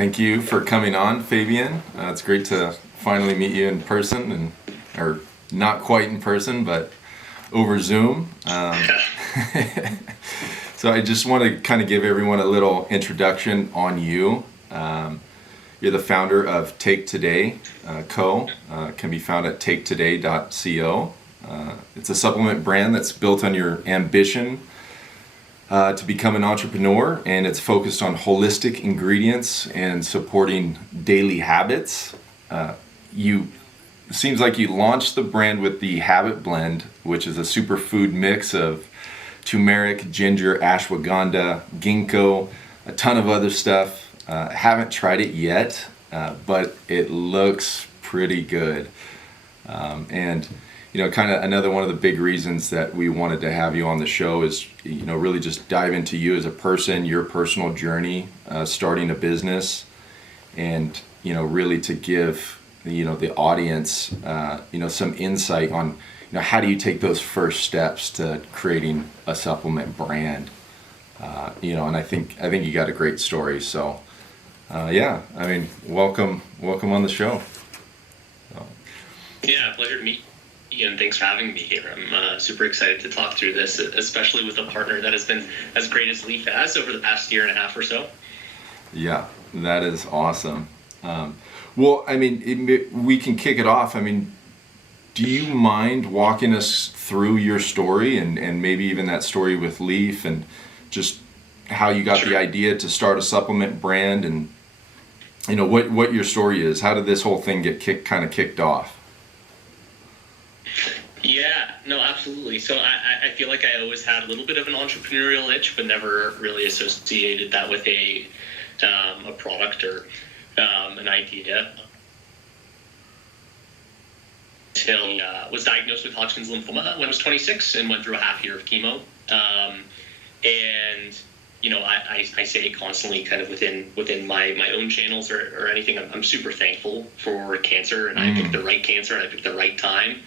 Thank you for coming on, Fabian. It's great to finally meet you in person, or not quite in person, but over Zoom. So I just want to kind of give everyone a little introduction on you. You're the founder of Take Today Co. Can be found at taketoday.co. It's a supplement brand that's built on your ambition to become an entrepreneur, and it's focused on holistic ingredients and supporting daily habits. Seems like you launched the brand with the Habit Blend, which is a superfood mix of turmeric, ginger, ashwagandha, ginkgo, a ton of other stuff. Haven't tried it yet, but it looks pretty good. And kind of another one of the big reasons that we wanted to have you on the show is, really just dive into you as a person, your personal journey, starting a business, and, really to give, the audience, some insight on, how do you take those first steps to creating a supplement brand? And I think you got a great story. So, welcome on the show. Yeah, pleasure to meet you, and thanks for having me here. I'm super excited to talk through this, especially with a partner that has been as great as Leaf has over the past year and a half or so. Yeah, that is awesome. We can kick it off. Do you mind walking us through your story and maybe even that story with Leaf and just how you got the idea to start a supplement brand and, what your story is? How did this whole thing get kicked off? Yeah, no, absolutely. So I feel like I always had a little bit of an entrepreneurial itch, but never really associated that with a product or an idea. Till was diagnosed with Hodgkin's lymphoma when I was 26 and went through a half year of chemo. I say it constantly, kind of within my own channels or anything. I'm super thankful for cancer, and I picked the right cancer, and I picked the right time.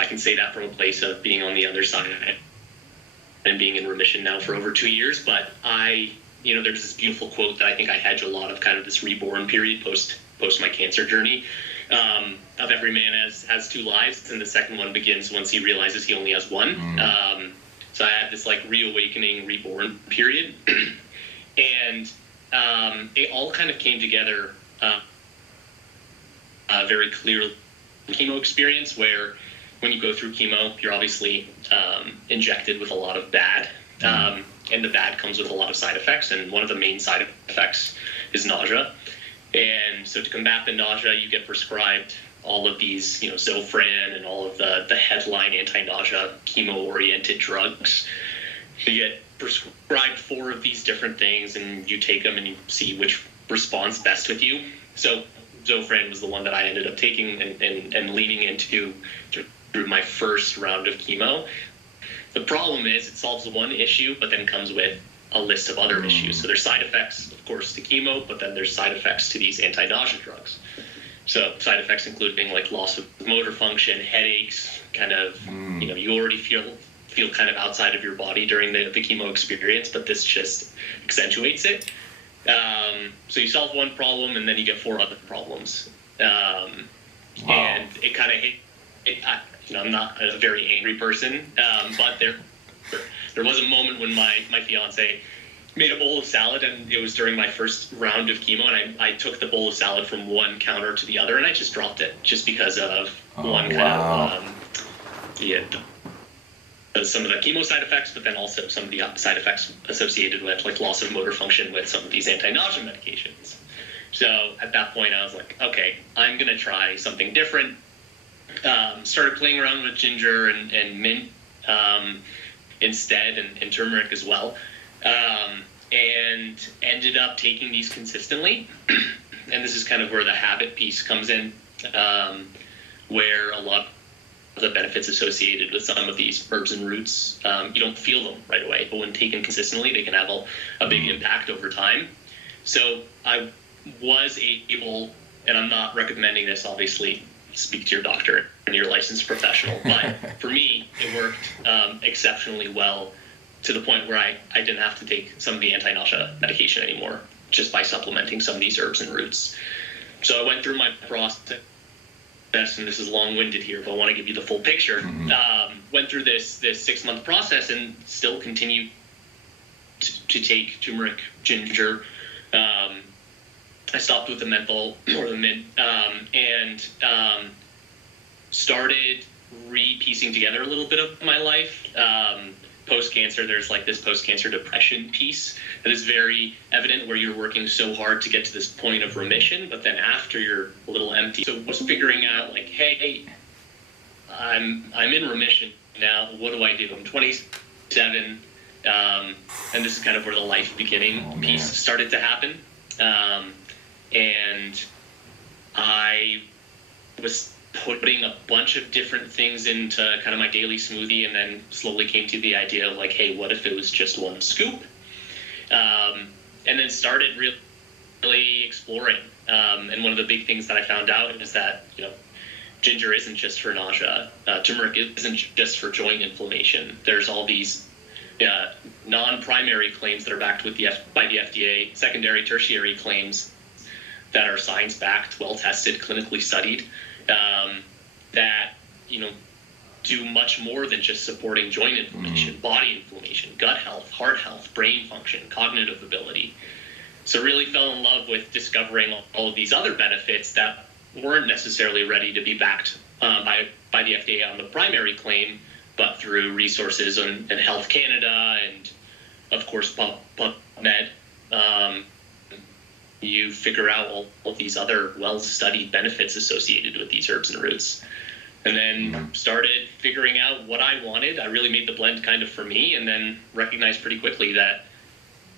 I can say that from a place of being on the other side and being in remission now for over 2 years. But there's this beautiful quote that I think I hedge a lot of kind of this reborn period post my cancer journey. Of every man has two lives, and the second one begins once he realizes he only has one. So I had this reawakening, reborn period, and it all kind of came together very clearly. Chemo experience, where when you go through chemo, you're obviously injected with a lot of bad, and the bad comes with a lot of side effects, and one of the main side effects is nausea. And so to combat the nausea, you get prescribed all of these, Zofran and all of the headline anti-nausea chemo-oriented drugs. So you get prescribed 4 of these different things, and you take them and you see which responds best with you. So Zofran was the one that I ended up taking and leaning into through my first round of chemo. The problem is it solves one issue, but then comes with a list of other issues. So there's side effects, of course, to chemo, but then there's side effects to these anti-nausea drugs. So side effects including loss of motor function, headaches, kind of, you already feel kind of outside of your body during the chemo experience, but this just accentuates it. So you solve one problem, and then you get 4 other problems. Wow. And it kind of hit. I'm not a very angry person, but there was a moment when my fiance made a bowl of salad, and it was during my first round of chemo, and I took the bowl of salad from one counter to the other, and I just dropped it just because of some of the chemo side effects, but then also some of the side effects associated with loss of motor function with some of these anti-nausea medications. So at that point, I was like, okay, I'm going to try something different. Started playing around with ginger and mint instead, and turmeric as well, and ended up taking these consistently. And this is kind of where the habit piece comes in, where a lot of the benefits associated with some of these herbs and roots, you don't feel them right away, but when taken consistently, they can have a big impact over time. So I was able, and I'm not recommending this, obviously, speak to your doctor and your licensed professional, but for me, it worked exceptionally well to the point where I didn't have to take some of the anti-nausea medication anymore, just by supplementing some of these herbs and roots. So I went through my process, and this is long-winded here, but I want to give you the full picture. Went through this 6-month process and still continued to take turmeric, ginger. I stopped with the menthol or the mint, and started re-piecing together a little bit of my life. Post-cancer, there's like this post-cancer depression piece that is very evident, where you're working so hard to get to this point of remission, but then after you're a little empty. So I was figuring out, like, hey, I'm in remission now. What do I do? I'm 27, and this is kind of where the life beginning piece started to happen. And I was putting a bunch of different things into kind of my daily smoothie, and then slowly came to the idea of, like, hey, what if it was just one scoop? And then started really exploring. And one of the big things that I found out is that, ginger isn't just for nausea. Turmeric isn't just for joint inflammation. There's all these non-primary claims that are backed by the FDA, secondary, tertiary claims that are science-backed, well-tested, clinically studied, that do much more than just supporting joint inflammation, body inflammation, gut health, heart health, brain function, cognitive ability. So really fell in love with discovering all of these other benefits that weren't necessarily ready to be backed by the FDA on the primary claim, but through resources and Health Canada and, of course, PubMed. You figure out all of these other well-studied benefits associated with these herbs and roots. And then started figuring out what I wanted. I really made the blend kind of for me, and then recognized pretty quickly that,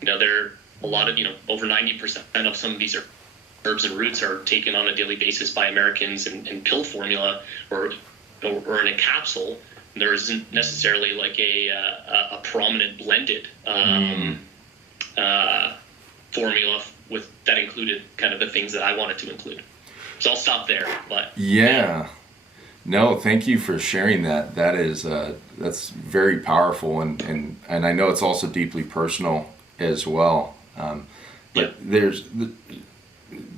there are a lot of, over 90% of some of these herbs and roots are taken on a daily basis by Americans in pill formula or in a capsule. There isn't necessarily like a prominent blended formula that included kind of the things that I wanted to include. So I'll stop there. But yeah, no, thank you for sharing that. That is that's very powerful, and I know it's also deeply personal as well. But there's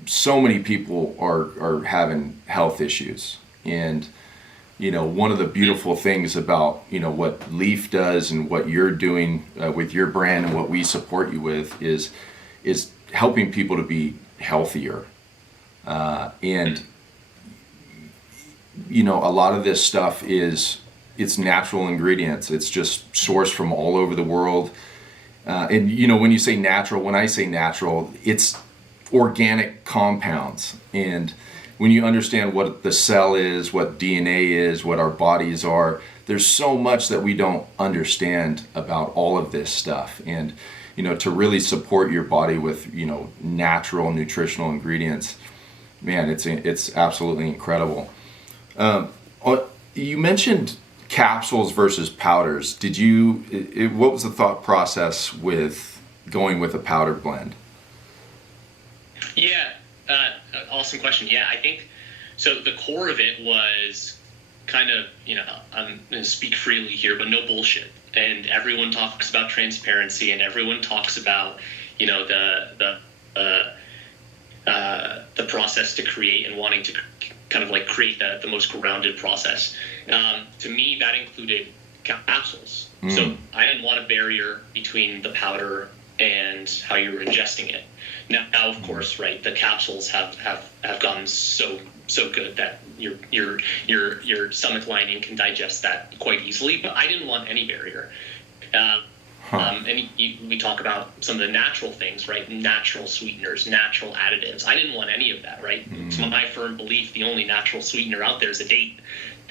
so many people are having health issues, and one of the beautiful things about what Leaf does and what you're doing with your brand and what we support you with is helping people to be healthier. And a lot of this stuff it's natural ingredients. It's just sourced from all over the world. And when you say natural, when I say natural, it's organic compounds. And when you understand what the cell is, what DNA is, what our bodies are, there's so much that we don't understand about all of this stuff. And to really support your body with natural nutritional ingredients, man, it's absolutely incredible. You mentioned capsules versus powders. What was the thought process with going with a powder blend? Yeah, awesome question. Yeah, I think so. The core of it was kind of, I'm going to speak freely here, but no bullshit. And everyone talks about transparency, and everyone talks about, the process to create and wanting to kind of like create the most grounded process. To me, that included capsules. So I didn't want a barrier between the powder and how you were ingesting it. Now, of course, right, the capsules have gotten so good that your stomach lining can digest that quite easily, but I didn't want any barrier. And we talk about some of the natural things, right? Natural sweeteners, natural additives. I didn't want any of that, right? It's my firm belief the only natural sweetener out there is a date.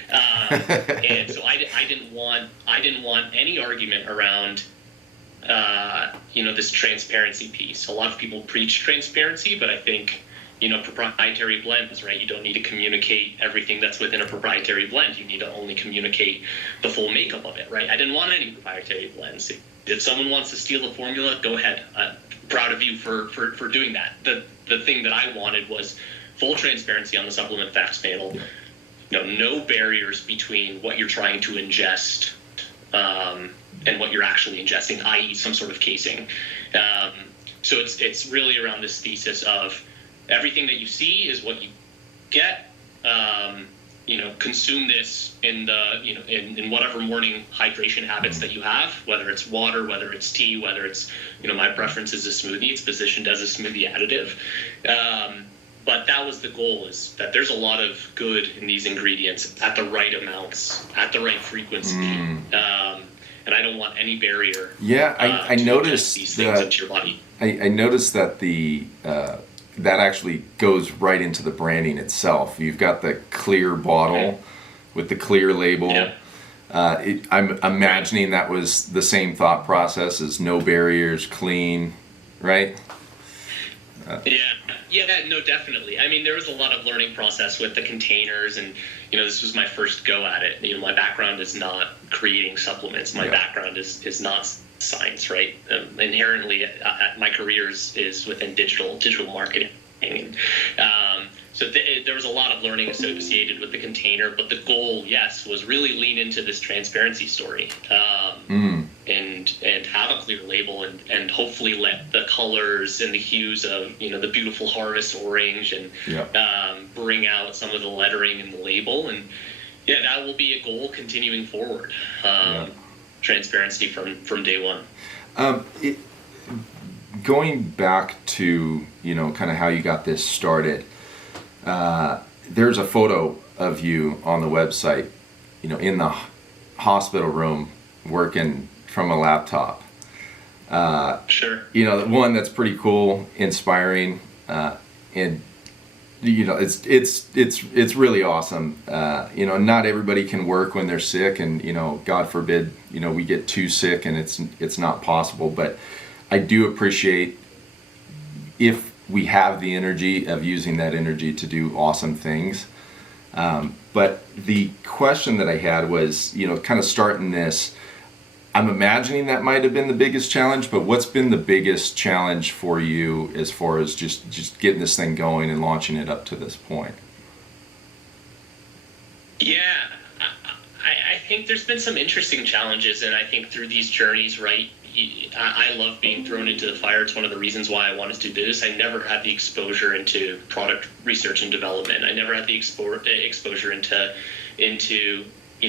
And so I didn't want any argument around this transparency piece. A lot of people preach transparency, but I think proprietary blends, right? You don't need to communicate everything that's within a proprietary blend. You need to only communicate the full makeup of it, right? I didn't want any proprietary blends. If someone wants to steal the formula, go ahead. I'm proud of you for doing that. The thing that I wanted was full transparency on the supplement facts panel. No barriers between what you're trying to ingest and what you're actually ingesting, i.e. some sort of casing. So it's really around this thesis of everything that you see is what you get. Consume this in the, in whatever morning hydration habits that you have, whether it's water, whether it's tea, whether it's, my preference is a smoothie. It's positioned as a smoothie additive. But that was the goal, is that there's a lot of good in these ingredients at the right amounts, at the right frequency. And I don't want any barrier. Yeah, I noticed these things into your body. I noticed that that actually goes right into the branding itself. You've got the clear bottle with the clear label. Yeah. I'm imagining that was the same thought process as no barriers, clean, right? Yeah, no, definitely. I mean, there was a lot of learning process with the containers, and this was my first go at it. My background is not creating supplements. My background is not science, right? Inherently, my career is within digital marketing. So there was a lot of learning associated with the container, but the goal, yes, was really lean into this transparency story, and have a clear label, and hopefully let the colors and the hues of the beautiful harvest orange and bring out some of the lettering in the label, and that will be a goal continuing forward. Transparency from day one. Going back to kind of how you got this started, there's a photo of you on the website, in the hospital room working from a laptop. Sure. One that's pretty cool, inspiring, and it's really awesome. Not everybody can work when they're sick, and God forbid we get too sick and it's not possible, but I do appreciate if we have the energy of using that energy to do awesome things. But the question that I had was, kind of starting this, I'm imagining that might have been the biggest challenge, but what's been the biggest challenge for you as far as just getting this thing going and launching it up to this point? Yeah, I think there's been some interesting challenges, and I think through these journeys, right, I love being thrown into the fire. It's one of the reasons why I wanted to do this. I never had the exposure into product research and development. I never had the exposure into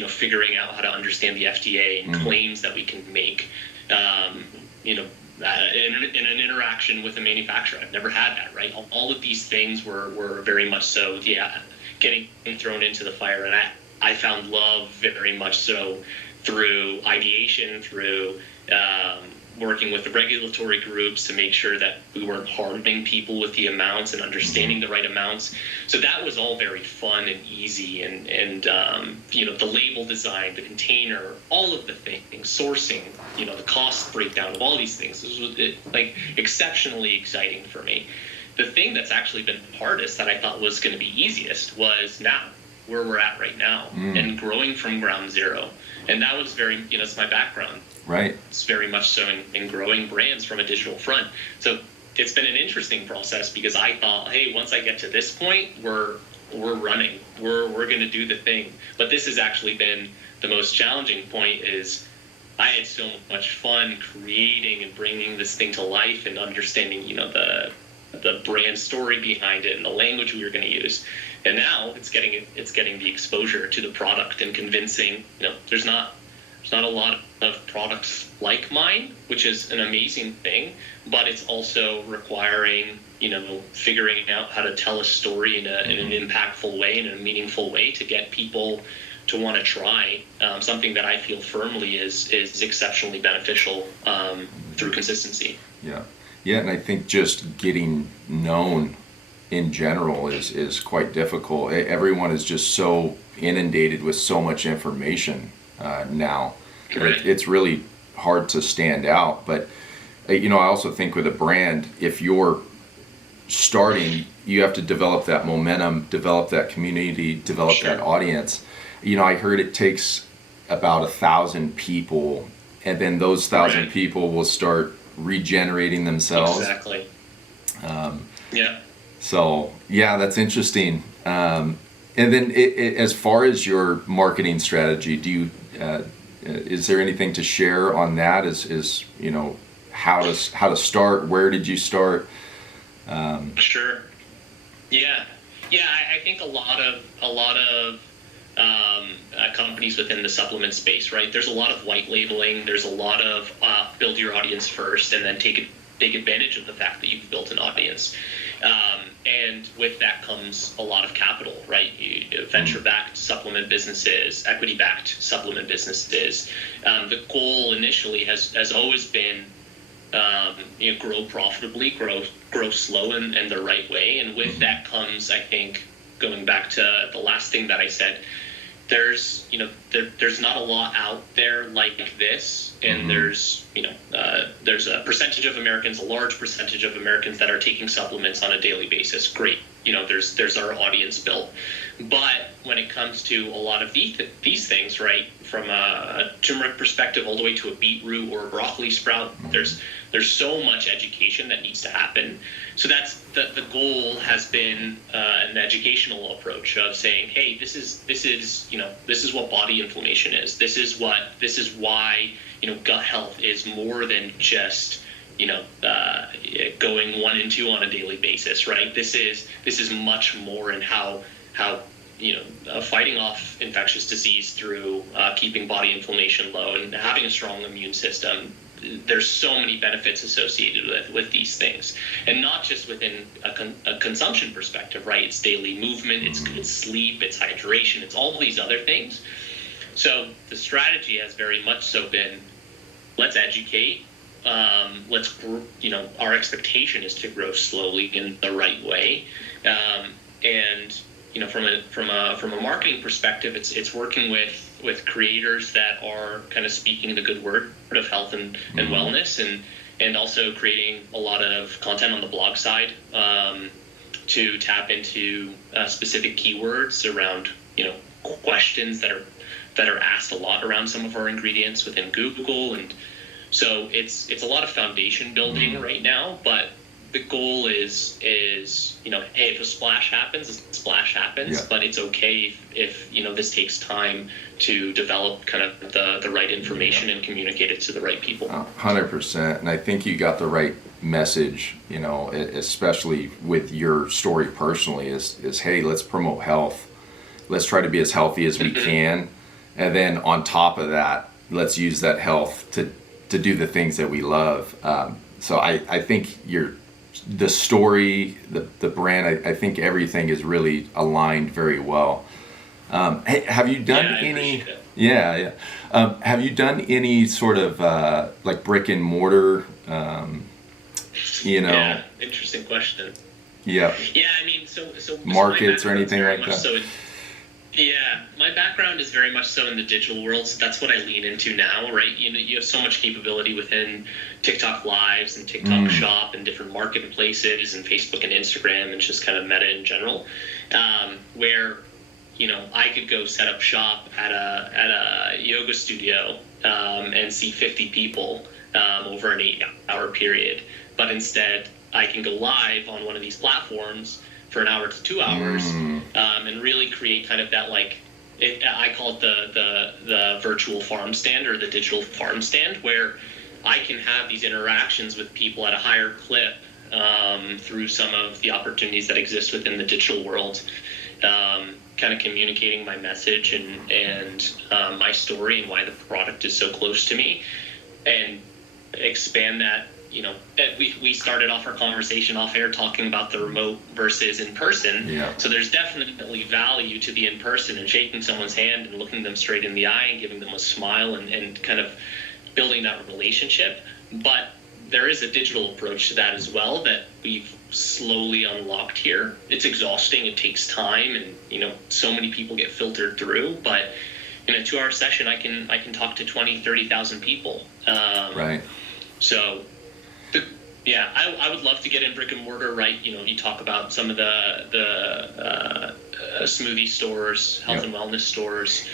figuring out how to understand the FDA and claims that we can make. In an interaction with a manufacturer, I've never had that. Right, all of these things were very much so. Getting thrown into the fire, and I found love very much so through ideation, through working with the regulatory groups to make sure that we weren't harming people with the amounts and understanding the right amounts. So that was all very fun and easy, and the label design, the container, all of the things, sourcing, the cost breakdown of all these things. This was exceptionally exciting for me. The thing that's actually been hardest, that I thought was going to be easiest, was now where we're at right now, and growing from ground zero. And that was very, it's my background. Right. It's very much so in growing brands from a digital front. So it's been an interesting process, because I thought, hey, once I get to this point, we're running. We're going to do the thing. But this has actually been the most challenging point. Is I had so much fun creating and bringing this thing to life and understanding, the brand story behind it and the language we were going to use. And now it's getting the exposure to the product and convincing, there's not a lot of products like mine, which is an amazing thing, but it's also requiring, figuring out how to tell a story in an impactful way, in a meaningful way, to get people to want to try something that I feel firmly is exceptionally beneficial through consistency. Yeah, and I think just getting known in general is quite difficult. Everyone is just so inundated with so much information now. Right. It's really hard to stand out. But I also think with a brand, if you're starting, you have to develop that momentum, develop that community, develop that audience. I heard it takes about 1,000 people, and then those 1,000 people will start regenerating themselves. Exactly. So that's interesting. And then as far as your marketing strategy, do Is there anything to share on that? Is how to start? Where did you start? Sure. Yeah. I think a lot of companies within the supplement space, right? There's a lot of white labeling. There's a lot of build your audience first, and then take advantage of the fact that you've built an audience. And with that comes a lot of capital, right? Venture-backed supplement businesses, equity-backed supplement businesses. The goal initially has always been grow profitably, grow slow and the right way. And with that comes, I think, going back to the last thing that I said, there's not a lot out there like this, and there's a percentage of Americans, a large percentage of Americans that are taking supplements on a daily basis. Great, there's our audience built. But when it comes to a lot of these things, right, from a turmeric perspective all the way to a beetroot or a broccoli sprout, there's so much education that needs to happen. So that's the goal has been an educational approach of saying, hey, this is what body inflammation is. This is why gut health is more than just going 1 and 2 on a daily basis, right? This is much more in how fighting off infectious disease through keeping body inflammation low and having a strong immune system. There's so many benefits associated with these things, and not just within a consumption perspective, right? It's daily movement, it's good sleep, it's hydration, it's all these other things. So the strategy has very much so been, let's educate. Let's our expectation is to grow slowly in the right way, and from a marketing perspective, it's working with creators that are kind of speaking the good word of health and wellness, and also creating a lot of content on the blog side to tap into specific keywords around questions that are asked a lot around some of our ingredients within Google. And so it's a lot of foundation building right now, but the goal is hey, if a splash happens, a splash happens, but it's okay if this takes time to develop kind of the right information and communicate it to the right people. 100%. And I think you got the right message, especially with your story personally, is hey, let's promote health. Let's try to be as healthy as we can. And then on top of that, let's use that health to do the things that we love. So I think the story, the brand, I think everything is really aligned very well. Hey, have you done any? Yeah. Have you done any sort of like brick and mortar? Yeah, interesting question. Yeah. Yeah, I mean, so markets or anything like that. Yeah, my background is very much so in the digital world, so that's what I lean into now, right? You have so much capability within TikTok Lives and TikTok Shop and different marketplaces and Facebook and Instagram and just kind of Meta in general, where I could go set up shop at a yoga studio and see 50 people over an 8-hour period, but instead I can go live on one of these platforms for an hour to 2 hours, and really create kind of that, I call it the virtual farm stand or the digital farm stand, where I can have these interactions with people at a higher clip through some of the opportunities that exist within the digital world, kind of communicating my message and my story and why the product is so close to me, and expand that. We started off our conversation off air talking about the remote versus in person. Yeah. So there's definitely value to the in person and shaking someone's hand and looking them straight in the eye and giving them a smile and kind of building that relationship. But there is a digital approach to that as well that we've slowly unlocked here. It's exhausting. It takes time, and so many people get filtered through. But in a 2-hour session, I can talk to 30,000 people. Right. So. Yeah, I would love to get in brick and mortar, right? You talk about some of the smoothie stores, health and wellness stores,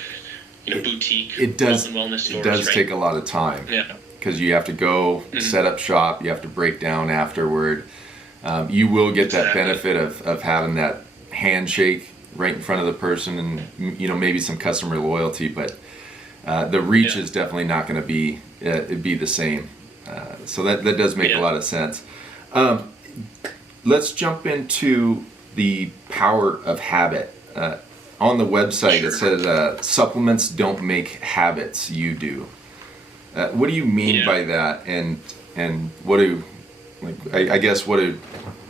boutique health and wellness stores. It does take a lot of time. Yeah. Because you have to go set up shop, you have to break down afterward. You will get that benefit of having that handshake right in front of the person, and maybe some customer loyalty, but the reach is definitely not going to be the same. So that does make a lot of sense. Let's jump into the power of habit. On the website, it says supplements don't make habits, you do. What do you mean by that? And what do, I guess, what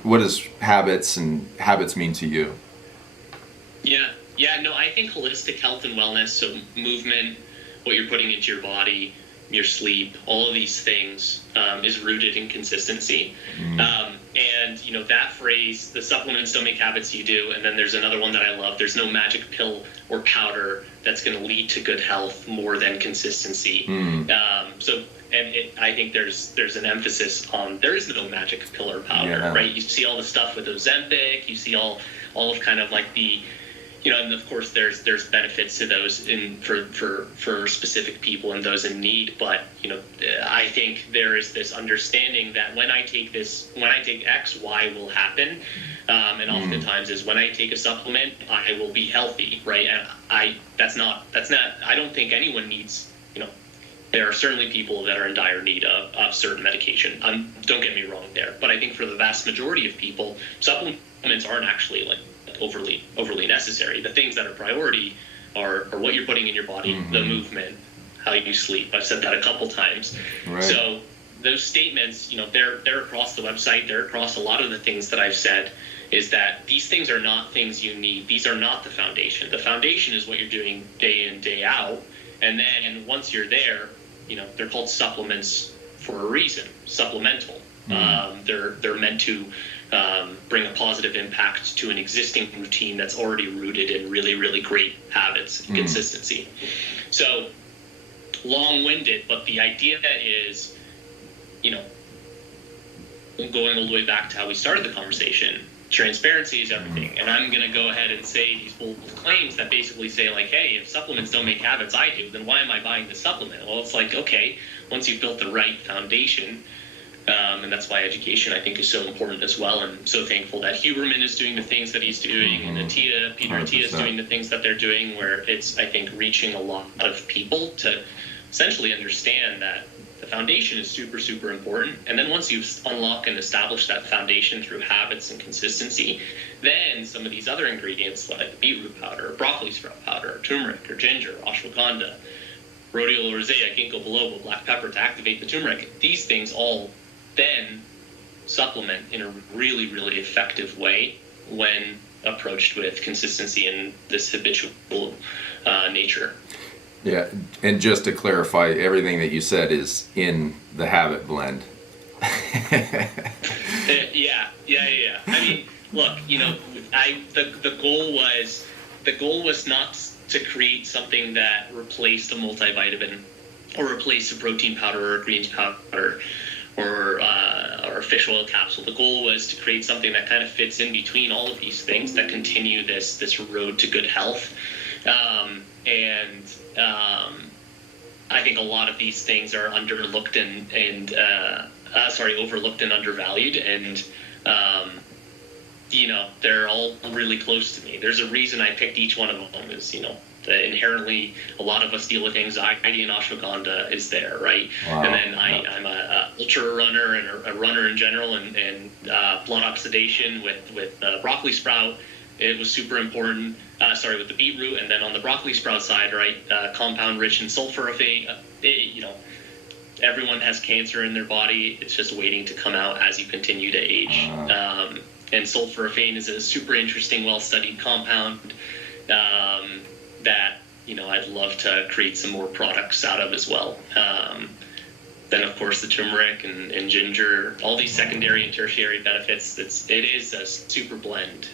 does habits mean to you? No, I think holistic health and wellness, so movement, what you're putting into your body, your sleep, all of these things is rooted in consistency. And that phrase, the supplements don't make habits, you do. And then there's another one that I love. There's no magic pill or powder that's going to lead to good health more than consistency. I think there's an emphasis on there is no magic pill or powder, right? You see all the stuff with Ozempic, you see all of kind of like the, and of course there's benefits to those for specific people and those in need. But I think there is this understanding that when I take X, Y will happen, and oftentimes is when I take a supplement, I will be healthy, right? And I don't think anyone needs. There are certainly people that are in dire need of certain medication. Don't get me wrong there, but I think for the vast majority of people, supplements aren't actually like overly necessary. The things that are priority are what you're putting in your body, the movement, how you sleep. I've said that a couple times. Right. So those statements, they're across the website, they're across a lot of the things that I've said, is that these things are not things you need. These are not the foundation. The foundation is what you're doing day in, day out. And then once you're there, they're called supplements for a reason, supplemental. They're meant to bring a positive impact to an existing routine that's already rooted in really, really great habits and consistency. So long-winded, but the idea is, going all the way back to how we started the conversation, transparency is everything. And I'm going to go ahead and say these bold claims that basically say, like, hey, if supplements don't make habits, I do, then why am I buying the supplement? Well, it's like, okay, once you've built the right foundation, and that's why education, I think, is so important as well. And I'm so thankful that Huberman is doing the things that he's doing, and Peter Attia is doing the things that they're doing, where it's, I think, reaching a lot of people to essentially understand that the foundation is super, super important. And then once you unlock and establish that foundation through habits and consistency, then some of these other ingredients like beetroot powder, or broccoli sprout powder, or turmeric, or ginger, ashwagandha, rhodiola rosea, ginkgo biloba, black pepper to activate the turmeric, these things all then supplement in a really, really effective way when approached with consistency and this habitual nature. Yeah, and just to clarify, everything that you said is in the habit blend. Yeah. I mean, look, the goal was not to create something that replaced a multivitamin or replaced a protein powder or a greens powder or a fish oil capsule. The goal was to create something that kind of fits in between all of these things that continue this road to good health. I think a lot of these things are overlooked and undervalued, and they're all really close to me. There's a reason I picked each one of them. Is inherently a lot of us deal with anxiety, and ashwagandha is there, right? Wow. And then I'm a ultra runner and a runner in general, and blood oxidation with broccoli sprout. It was super important. With the beetroot, and then on the broccoli sprout side, right, compound rich in sulforaphane. Everyone has cancer in their body. It's just waiting to come out as you continue to age. And sulforaphane is a super interesting, well-studied compound that I'd love to create some more products out of as well. Then, of course, the turmeric and ginger, all these secondary and tertiary benefits. It is a super blend.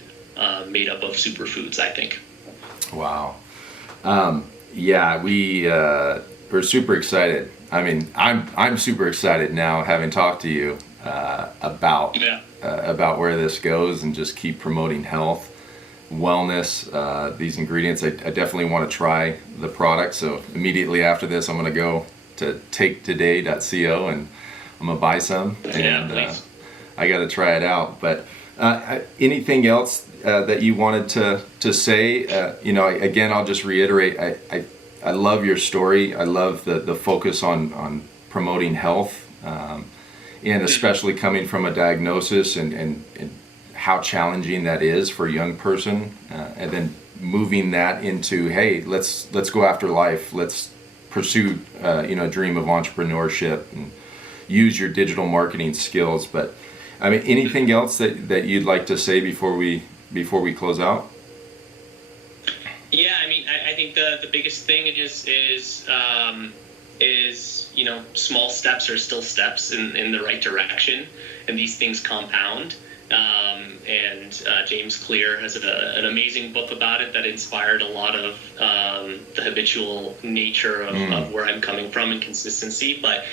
Made up of superfoods, I think. Wow. We're super excited. I mean, I'm super excited now, having talked to you about where this goes, and just keep promoting health, wellness, these ingredients. I definitely want to try the product. So immediately after this, I'm going to go to taketoday.co and I'm going to buy some. And I got to try it out. But anything else that you wanted to say? Again, I'll just reiterate. I love your story. I love the focus on promoting health, and especially coming from a diagnosis and how challenging that is for a young person, and then moving that into, hey, let's go after life. Let's pursue a dream of entrepreneurship and use your digital marketing skills. But I mean, anything else that you'd like to say before we close out? Yeah, I mean, I think the biggest thing is small steps are still steps in the right direction, and these things compound. James Clear has an amazing book about it that inspired a lot of the habitual nature of where I'm coming from and consistency. But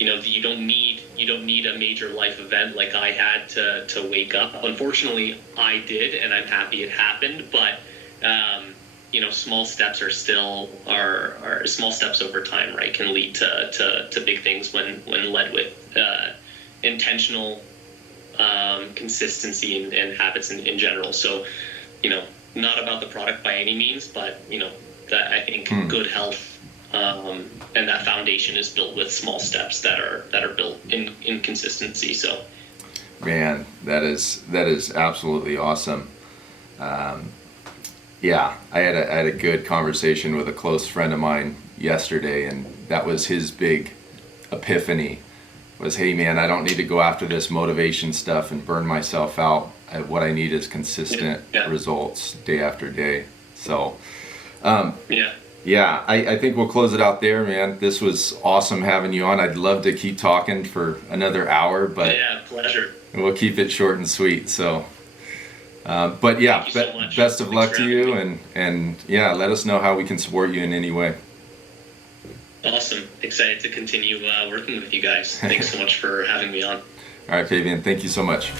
you don't need a major life event like I had to wake up. Unfortunately, I did, and I'm happy it happened. But small steps are small steps over time, right? Can lead to big things when led with intentional consistency and habits in general. So, not about the product by any means, but that I think good health and that foundation is built with small steps that are built in consistency. So, man, that is absolutely awesome. Yeah, I had a good conversation with a close friend of mine yesterday, and that was his big epiphany. Was, hey man, I don't need to go after this motivation stuff and burn myself out. What I need is consistent results day after day. So, yeah, I think we'll close it out there, man. This was awesome having you on. I'd love to keep talking for another hour, but yeah, pleasure. We'll keep it short and sweet. So, but yeah, Thank you so much. best of luck Thanks to for you, having me. and yeah, let us know how we can support you in any way. Awesome. Excited to continue working with you guys. Thanks so much for having me on. All right, Fabian, thank you so much.